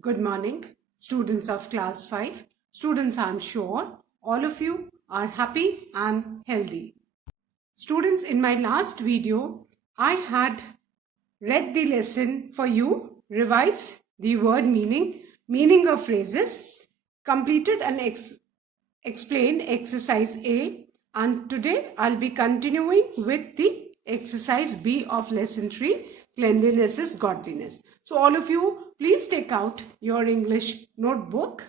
Good morning, students of class 5. Students, I'm sure all of you are happy and healthy. Students, in my last video, I had read the lesson for you, revised the word meaning of phrases, completed and explained exercise A, and today I'll be continuing with the exercise B of lesson 3, cleanliness is godliness. So all of you, please take out your English notebook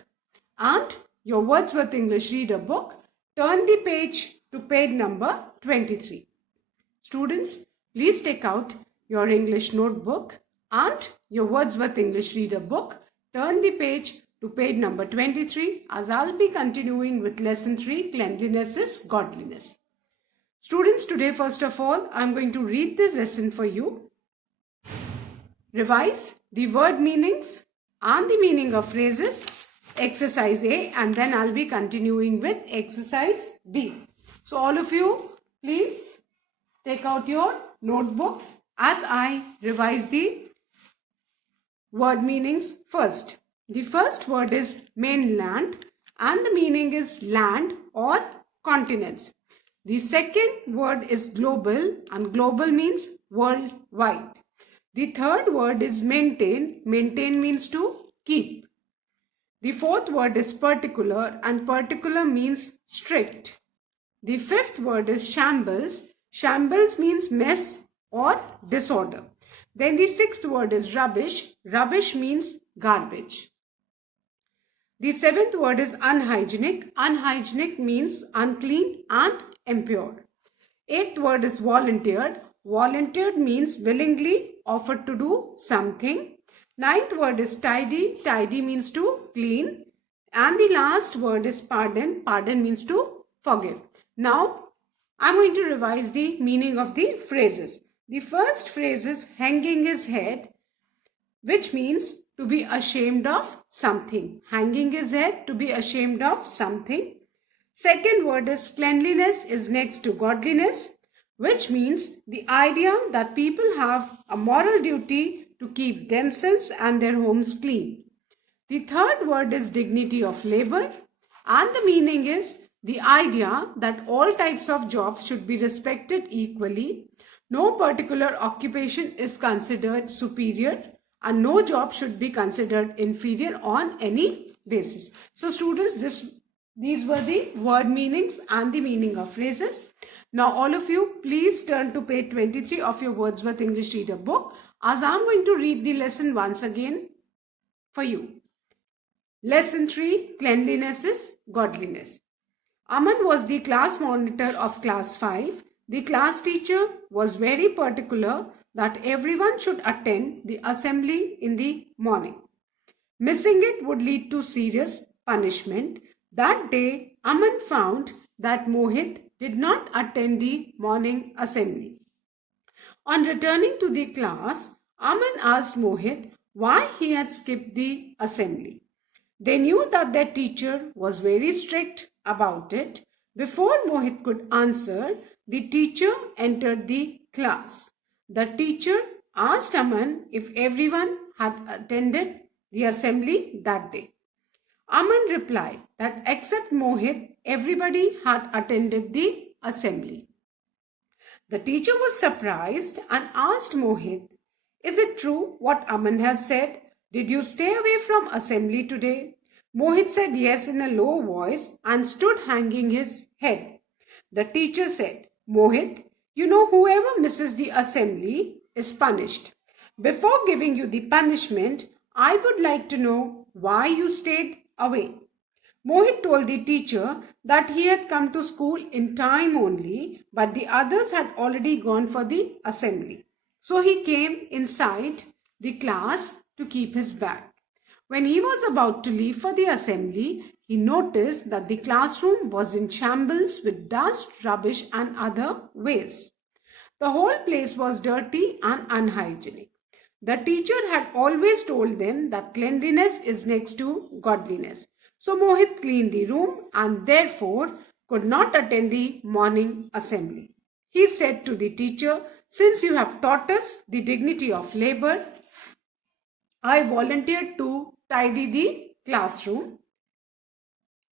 and your Wordsworth English Reader book. Turn the page to page number 23. Students, please take out your English notebook and your Wordsworth English Reader book. Turn the page to page number 23 as I'll be continuing with lesson 3, cleanliness is godliness. Students, today first of all, I'm going to read this lesson for you, revise the word meanings and the meaning of phrases, exercise A, and then I'll be continuing with exercise B. So all of you, please take out your notebooks as I revise the word meanings first. The first word is mainland and the meaning is land or continents. The second word is global and global means worldwide. The third word is maintain. Maintain means to keep. The fourth word is particular and particular means strict. The fifth word is shambles. Shambles means mess or disorder. Then the sixth word is rubbish. Rubbish means garbage. The seventh word is unhygienic. Unhygienic means unclean and impure. Eighth word is volunteered. Volunteered means willingly offered to do something. Ninth word is tidy. Tidy means to clean. And the last word is pardon. Pardon means to forgive. Now, I'm going to revise the meaning of the phrases. The first phrase is hanging his head, which means to be ashamed of something. Hanging his head, to be ashamed of something. Second word is cleanliness is next to godliness, which means the idea that people have a moral duty to keep themselves and their homes clean. The third word is dignity of labor, and the meaning is the idea that all types of jobs should be respected equally. No particular occupation is considered superior and no job should be considered inferior on any basis. So students, these were the word meanings and the meaning of phrases. Now all of you, please turn to page 23 of your Wordsworth English Reader book as I'm going to read the lesson once again for you. Lesson 3, cleanliness is godliness. Aman was the class monitor of class 5. The class teacher was very particular that everyone should attend the assembly in the morning. Missing it would lead to serious punishment. That day, Aman found that Mohit did not attend the morning assembly. On returning to the class, Aman asked Mohit why he had skipped the assembly. They knew that their teacher was very strict about it. Before Mohit could answer, the teacher entered the class. The teacher asked Aman if everyone had attended the assembly that day. Aman replied that except Mohit, everybody had attended the assembly. The teacher was surprised and asked Mohit, "Is it true what Aman has said? Did you stay away from assembly today?" Mohit said yes in a low voice and stood hanging his head. The teacher said, "Mohit, you know whoever misses the assembly is punished. Before giving you the punishment, I would like to know why you stayed away." Mohit told the teacher that he had come to school in time only, but the others had already gone for the assembly. So he came inside the class to keep his bag. When he was about to leave for the assembly, he noticed that the classroom was in shambles with dust, rubbish and other waste. The whole place was dirty and unhygienic. The teacher had always told them that cleanliness is next to godliness. So Mohit cleaned the room and therefore could not attend the morning assembly. He said to the teacher, "Since you have taught us the dignity of labor, I volunteered to tidy the classroom.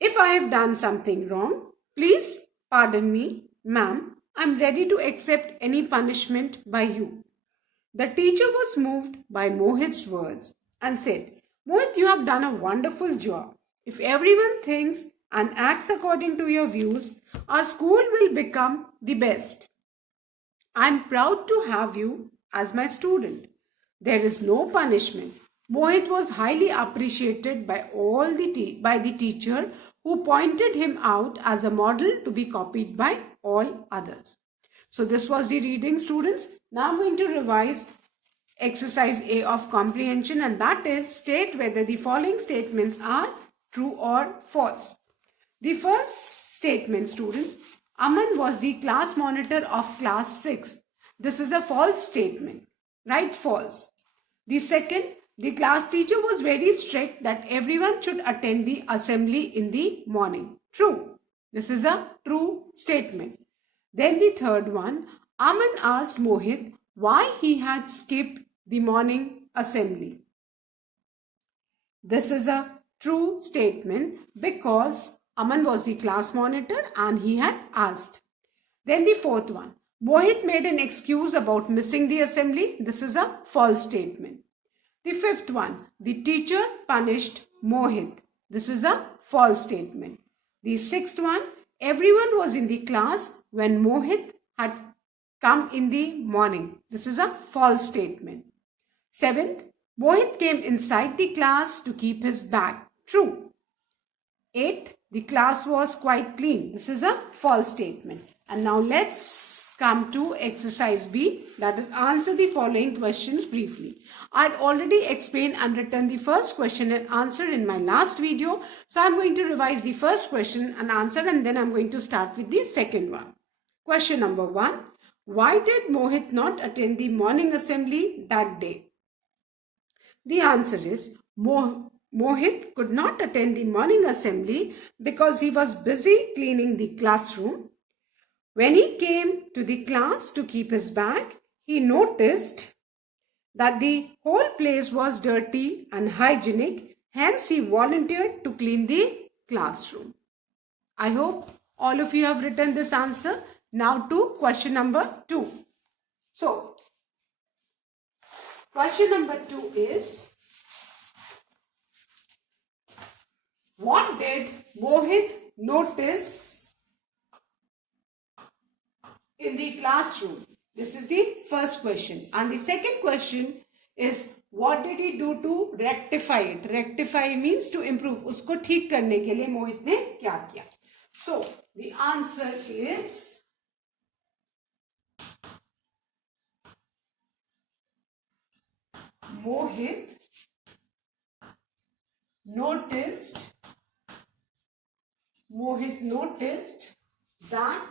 If I have done something wrong, please pardon me, ma'am. I'm ready to accept any punishment by you. The teacher was moved by Mohit's words and said, Mohit, you have done a wonderful job. If everyone thinks and acts according to your views, our school will become the best. I'm proud to have you as my student. There is no punishment. Mohit was highly appreciated by by the teacher who pointed him out as a model to be copied by all others. So this was the reading, students. Now I'm going to revise exercise A of comprehension, and that is state whether the following statements are true or false. The first statement, students, Aman was the class monitor of class 6. This is a false statement. Right? False. The second, the class teacher was very strict that everyone should attend the assembly in the morning. True. This is a true statement. Then the third one, Aman asked Mohit why he had skipped the morning assembly. This is a true statement because Aman was the class monitor and he had asked. Then the fourth one, Mohit made an excuse about missing the assembly. This is a false statement. The fifth one, the teacher punished Mohit. This is a false statement. The sixth one, everyone was in the class when Mohit had come in the morning. This is a false statement. Seventh, Mohit came inside the class to keep his bag. True. Eighth, the class was quite clean. This is a false statement. And now let's come to exercise B, that is answer the following questions briefly. I had already explained and written the first question and answer in my last video. So I'm going to revise the first question and answer, and then I'm going to start with the second one. Question number 1. Why did Mohit not attend the morning assembly that day? The answer is Mohit could not attend the morning assembly because he was busy cleaning the classroom. When he came to the class to keep his bag, he noticed that the whole place was dirty and hygienic. Hence, he volunteered to clean the classroom. I hope all of you have written this answer. Now to question number 2. So, question number 2 is, what did Mohit notice in the classroom? This is the first question. And the second question is, what did he do to rectify it? Rectify means to improve. Usko ठीक करने के लिए मोहित ने क्या किया? So, the answer is Mohit noticed that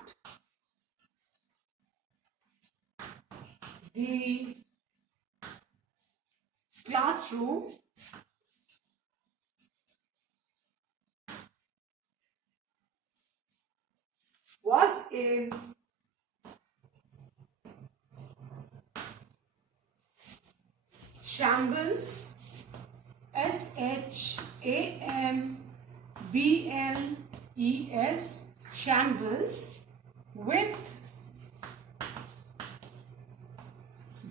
the classroom was in shambles, SHAMBLES, shambles, with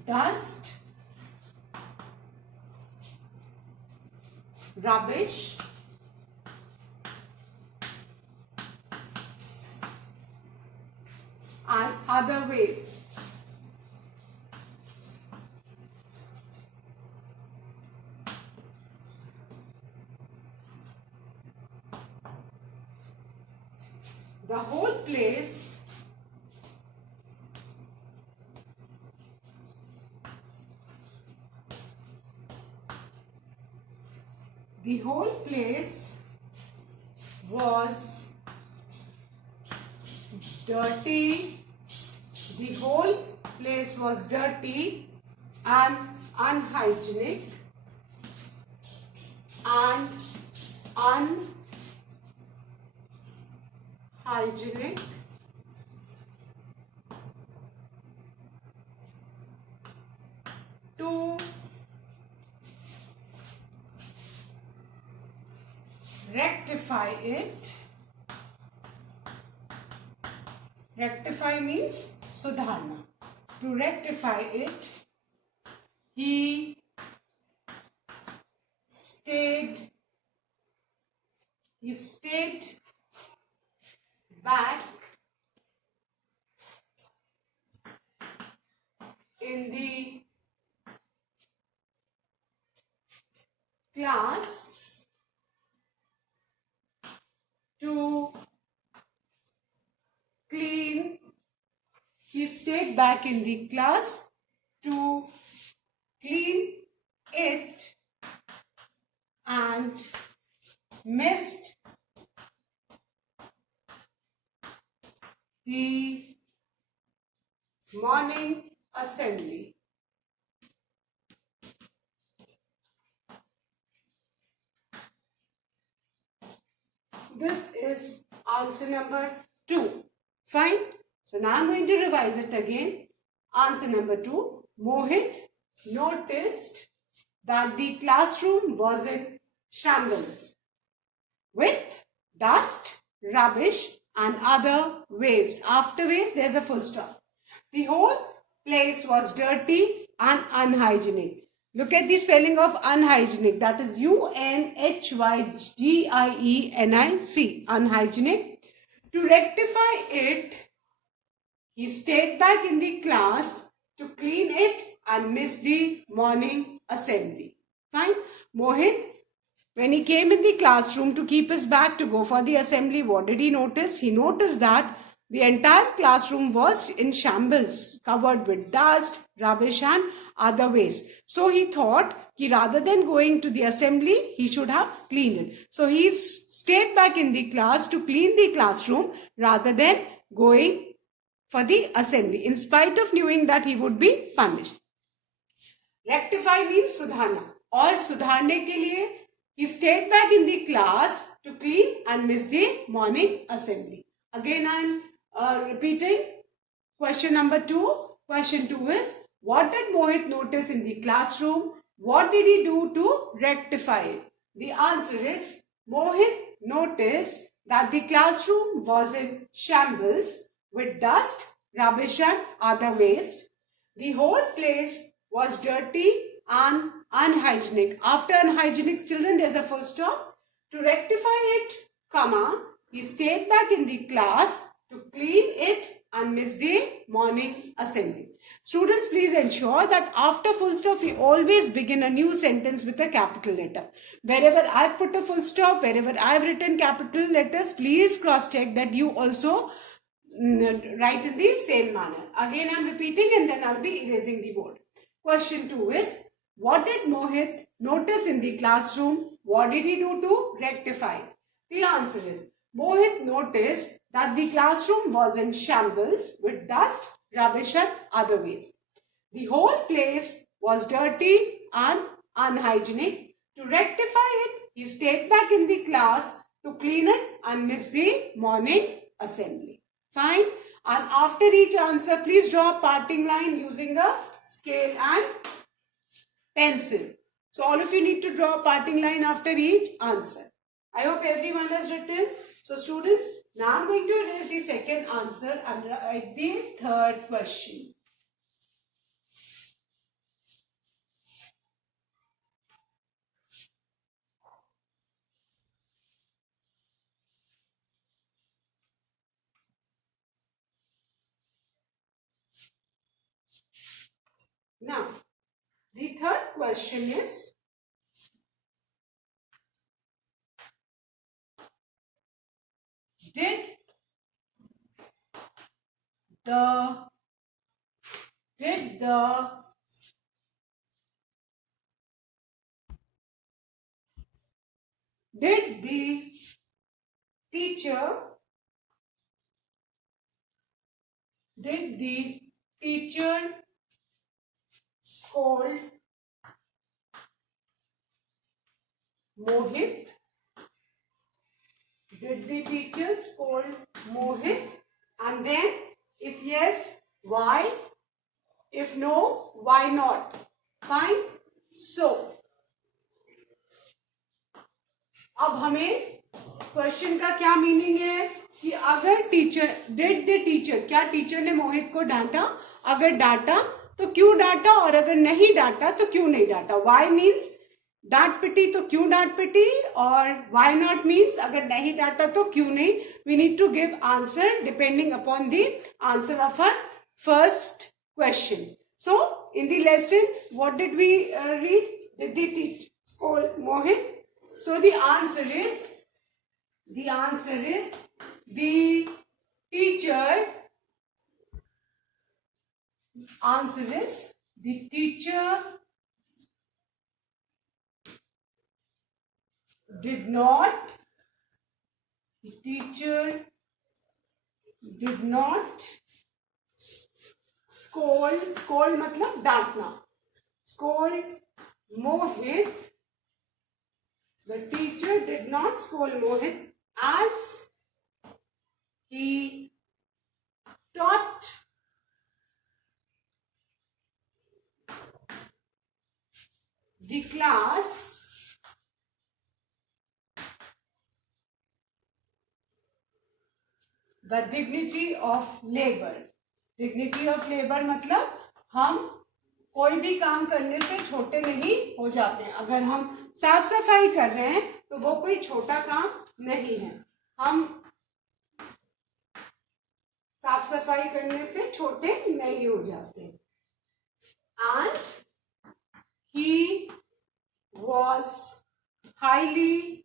dust, rubbish, and other wastes. The whole place was dirty. The whole place was dirty and unhygienic to rectify it. Rectify means sudharna. To rectify it, he stayed back in the class to clean. He stayed back in the class to clean it and missed the morning assembly. This is answer number 2. Fine. So now I'm going to revise it again. Answer number 2. Mohit noticed that the classroom was in shambles with dust, rubbish and other waste. After waste, there's a full stop. The whole place was dirty and unhygienic. Look at the spelling of unhygienic. That is UNHYGIENIC. Unhygienic. To rectify it, he stayed back in the class to clean it and miss the morning assembly. Fine. Mohit, when he came in the classroom to keep his bag to go for the assembly, what did he notice? He noticed that the entire classroom was in shambles, covered with dust, rubbish and other waste. So he thought that rather than going to the assembly, he should have cleaned it. So he stayed back in the class to clean the classroom rather than going for the assembly, in spite of knowing that he would be punished. Rectify means sudharna. और सुधारने के लिए he stayed back in the class to clean and miss the morning assembly. Again, I am repeating question number 2. Question 2 is, what did Mohit notice in the classroom? What did he do to rectify it? The answer is, Mohit noticed that the classroom was in shambles with dust, rubbish and other waste. The whole place was dirty and unhygienic. After unhygienic, children, there's a full stop. To rectify it, comma, he stayed back in the class to clean it and miss the morning assembly. Students, please ensure that after full stop, we always begin a new sentence with a capital letter. Wherever I've put a full stop, wherever I've written capital letters, please cross-check that you also write in the same manner. Again, I'm repeating and then I'll be erasing the board. Question 2 is, what did Mohit notice in the classroom? What did he do to rectify it? The answer is, Mohit noticed that the classroom was in shambles with dust, rubbish and other waste. The whole place was dirty and unhygienic. To rectify it, he stayed back in the class to clean it and miss the morning assembly. Fine. And after each answer, please draw a parting line using a scale and pencil. So all of you need to draw a parting line after each answer. I hope everyone has written. So students, now I'm going to erase the second answer and write the third question. Now, the third question is, did the teacher scold Mohit? Did the teacher scold Mohit? And then, if yes, why? If no, why not? Fine. So, अब हमें question का क्या meaning है कि अगर teacher did the teacher, क्या teacher ने मोहित को डांटा, अगर डांटा तो क्यों डांटा, और अगर नहीं डांटा तो क्यों नहीं डांटा. वाई मीन्स डांट पिटी तो क्यों डांट पिटी, और वाई नॉट मीन्स अगर नहीं डांटा तो क्यों नहीं. We need to give answer depending upon the answer of our first question. So in the lesson, what did we read? Did the teacher scold Mohit? So the answer is the teacher. Answer is the teacher did not. The teacher did not scold मतलब डांटना. Scold Mohit. The teacher did not scold Mohit as he taught the class the dignity of labor. Dignity of labour मतलब हम कोई भी काम करने से छोटे नहीं हो जाते हैं. अगर हम साफ सफाई कर रहे हैं तो वो कोई छोटा काम नहीं है. हम साफ सफाई करने से छोटे नहीं हो जाते. And he was highly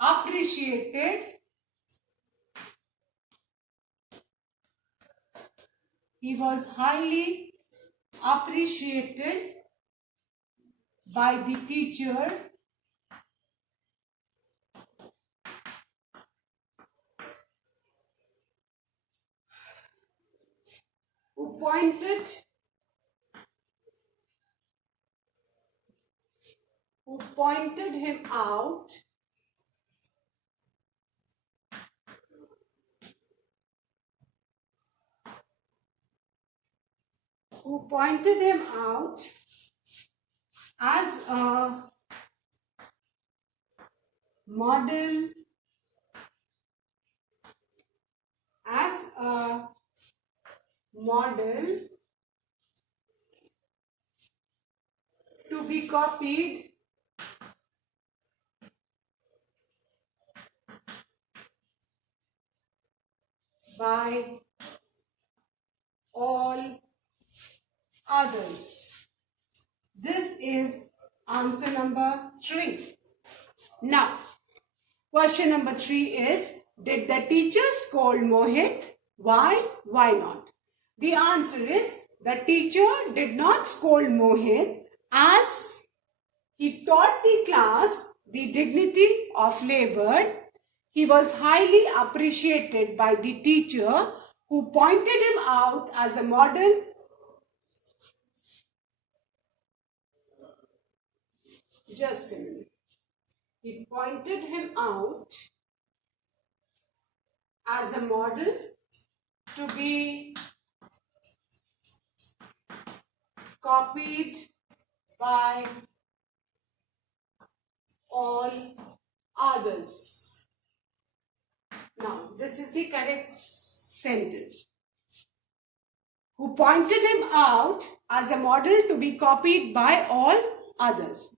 appreciated. He was highly appreciated by the teacher who pointed him out as a model to be copied by all others. This is answer number 3. Now, question number 3 is, did the teacher scold Mohit? Why? Why not? The answer is, the teacher did not scold Mohit as he taught the class the dignity of labor. He was highly appreciated by the teacher who pointed him out as a model. Just a minute. He pointed him out as a model to be copied by all others. Now, this is the correct sentence. Who pointed him out as a model to be copied by all others.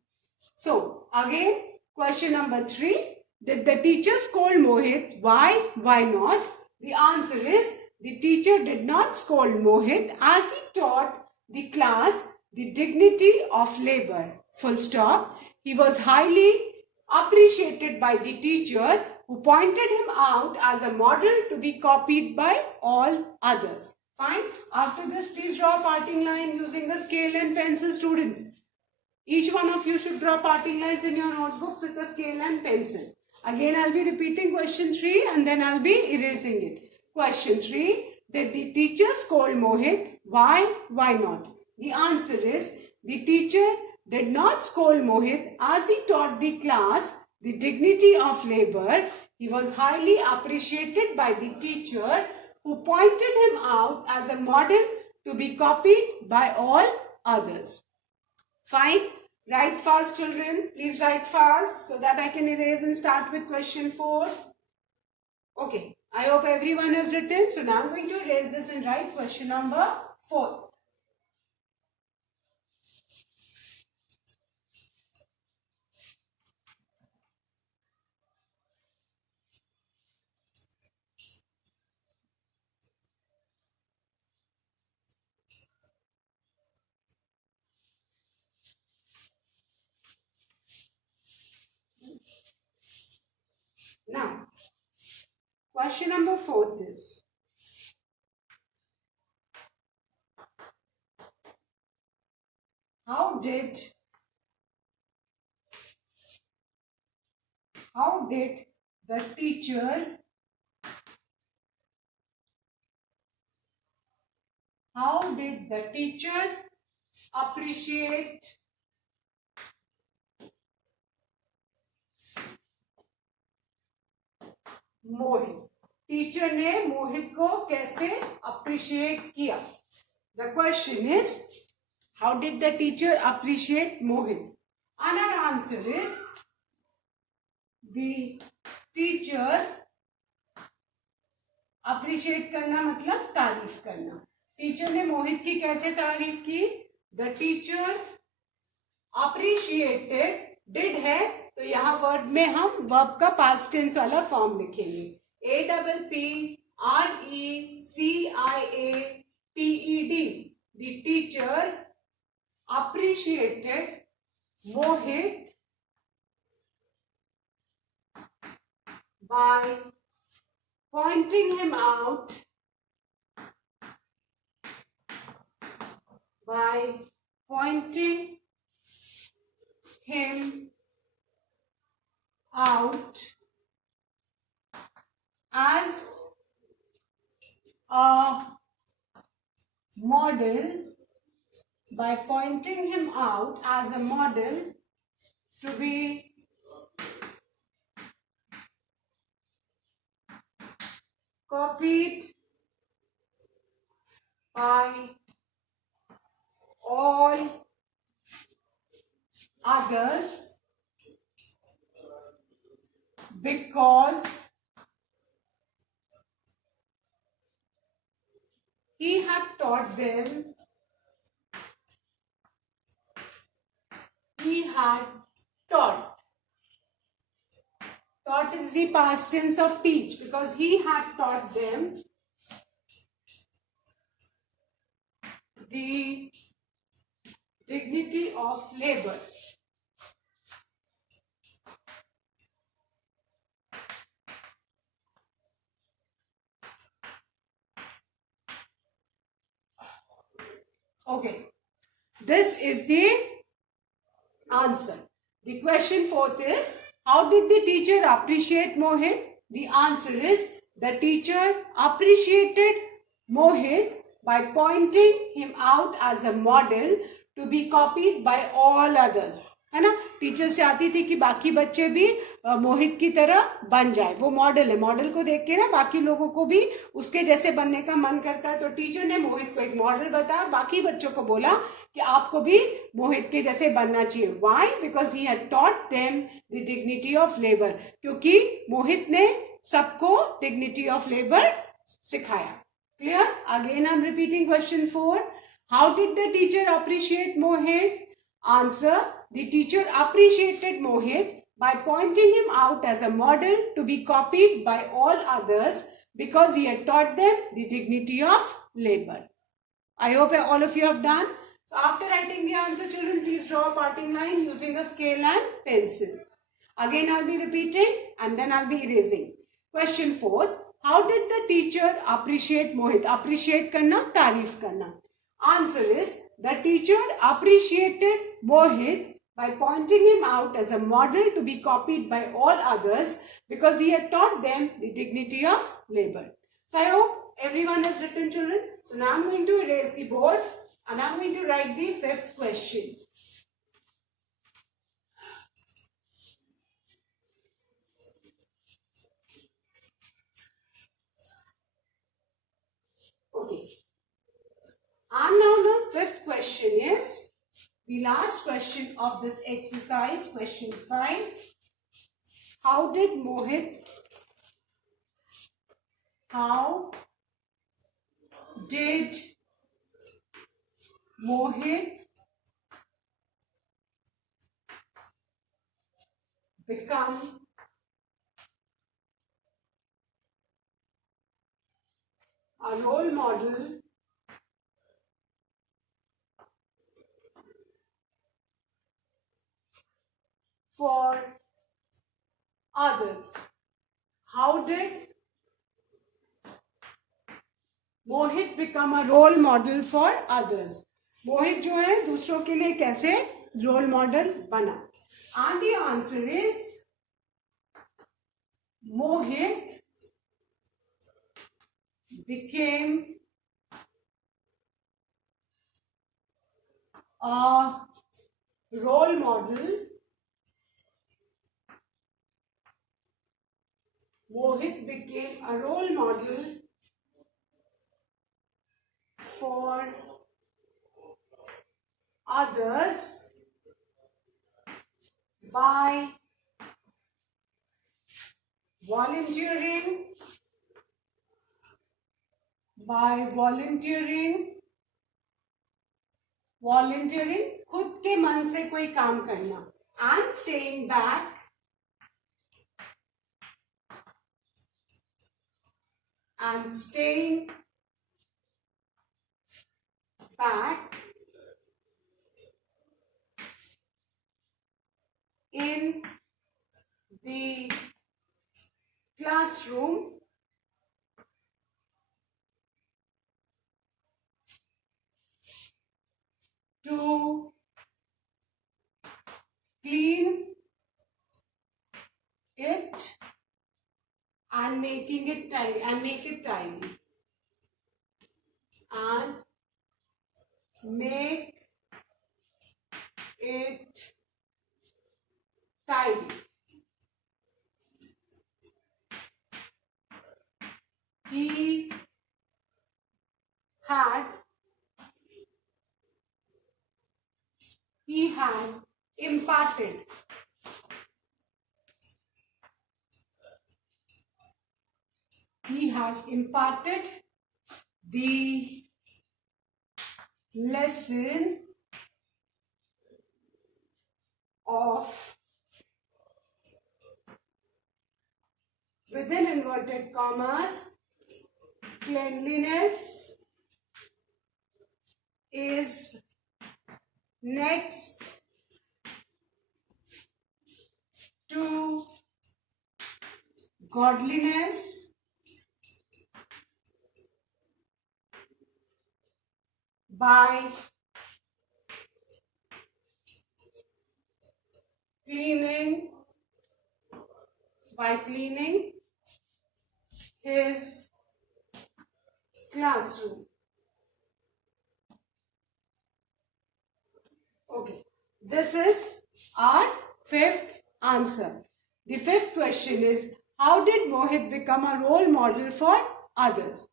So, again, question number 3. Did the teacher scold Mohit? Why? Why not? The answer is, the teacher did not scold Mohit as he taught the class the dignity of labor. Full stop. He was highly appreciated by the teacher who pointed him out as a model to be copied by all others. Fine. After this, please draw a parting line using a scale and pencil, students. Each one of you should draw parting lines in your notebooks with a scale and pencil. Again, I'll be repeating question 3 and then I'll be erasing it. Question 3. Did the teacher scold Mohit? Why? Why not? The answer is, the teacher did not scold Mohit as he taught the class the dignity of labor. He was highly appreciated by the teacher who pointed him out as a model to be copied by all others. Fine. Write fast, children. Please write fast so that I can erase and start with question 4. Okay. I hope everyone has written. So now I'm going to erase this and write question number 4. Now, question number 4 is, how did the teacher appreciate Mohit? Teacher ने मोहित को कैसे appreciate किया? The question is, how did the teacher appreciate Mohit? And our answer is, the teacher, appreciate करना मतलब तारीफ करना. Teacher ने मोहित की कैसे तारीफ की? The teacher appreciated, did है तो यहाँ वर्ड में हम वर्ब का पास्ट टेंस वाला फॉर्म लिखेंगे. APPRECIATED. The teacher appreciated Mohit by pointing him out as a model, to be copied by all others because he had taught them. Taught is the past tense of teach, because he had taught them the dignity of labor. Okay, this is the answer. The question 4th is, how did the teacher appreciate Mohit? The answer is, the teacher appreciated Mohit by pointing him out as a model to be copied by all others. है ना? Teacher चाहती थी कि बाकी बच्चे भी मोहित की तरह बन जाए. वो मॉडल है, मॉडल को देख के ना बाकी लोगों को भी उसके जैसे बनने का मन करता है. तो टीचर ने मोहित को एक मॉडल बताया, बाकी बच्चों को बोला कि आपको भी मोहित के जैसे बनना चाहिए. Why? Because he had taught them the dignity of labour. क्योंकि मोहित ने सबको डिग्निटी ऑफ लेबर सिखाया. Clear? Again I am repeating question 4. How did the teacher appreciate Mohit? Answer, the teacher appreciated Mohit by pointing him out as a model to be copied by all others because he had taught them the dignity of labor. I hope all of you have done. So after writing the answer, children, please draw a parting line using a scale and pencil. Again, I'll be repeating and then I'll be erasing. Question 4. How did the teacher appreciate Mohit? Appreciate करना, तारीफ करना. Answer is, the teacher appreciated Mohit by pointing him out as a model to be copied by all others because he had taught them the dignity of labor. So I hope everyone has written, children. So now I'm going to erase the board and I'm going to write the 5th question. fifth question is the last question of this exercise, question 5. How did Mohit become a role model for others? How did Mohit become a role model for others? मोहित जो है दूसरों के लिए कैसे role model बना? And the answer is Mohit became a role model. Mohit became a role model for others by volunteering खुद के मन से कोई काम करना and staying back in the classroom to clean it and make it tidy and make it tidy. He had imparted the lesson of, within inverted commas, cleanliness is next to godliness by cleaning his classroom. Okay, this is our fifth answer. The fifth question is, how did Mohit become a role model for others?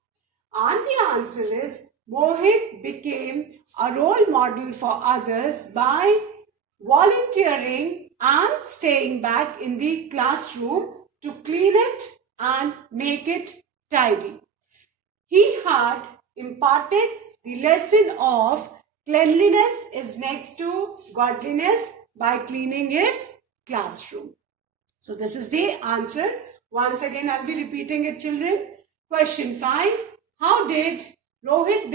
And the answer is, Mohit became a role model for others by volunteering and staying back in the classroom to clean it and make it tidy. He had imparted the lesson of cleanliness is next to godliness by cleaning his classroom. So this is the answer. Once again, I'll be repeating it, children. Question 5. How did Rohit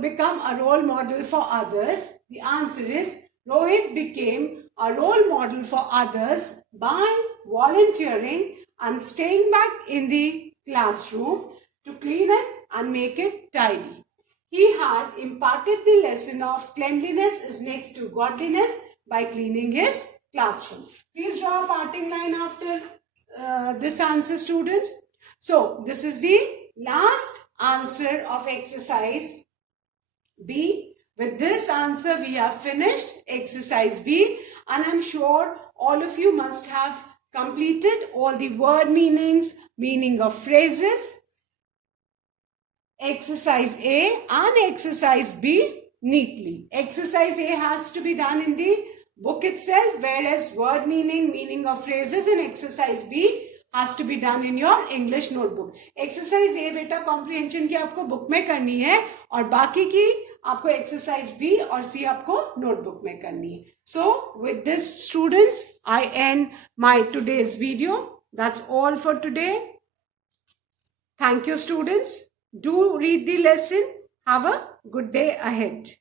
become a role model for others? The answer is Rohit became a role model for others by volunteering and staying back in the classroom to clean it and make it tidy. He had imparted the lesson of cleanliness is next to godliness by cleaning his classroom. Please draw a parting line after this answer, students. So, this is the last answer of exercise B. With this answer, we have finished exercise B, and I'm sure all of you must have completed all the word meanings, meaning of phrases, exercise A and exercise B neatly. Exercise A has to be done in the book itself, whereas word meaning, meaning of phrases, and exercise B has to be done in your English notebook. Exercise A बेटा comprehension की आपको book में करनी है और बाकी की आपको exercise B और C आपको notebook में करनी है. So with this students, I end my today's video. That's all for today. Thank you students. Do read the lesson. Have a good day ahead.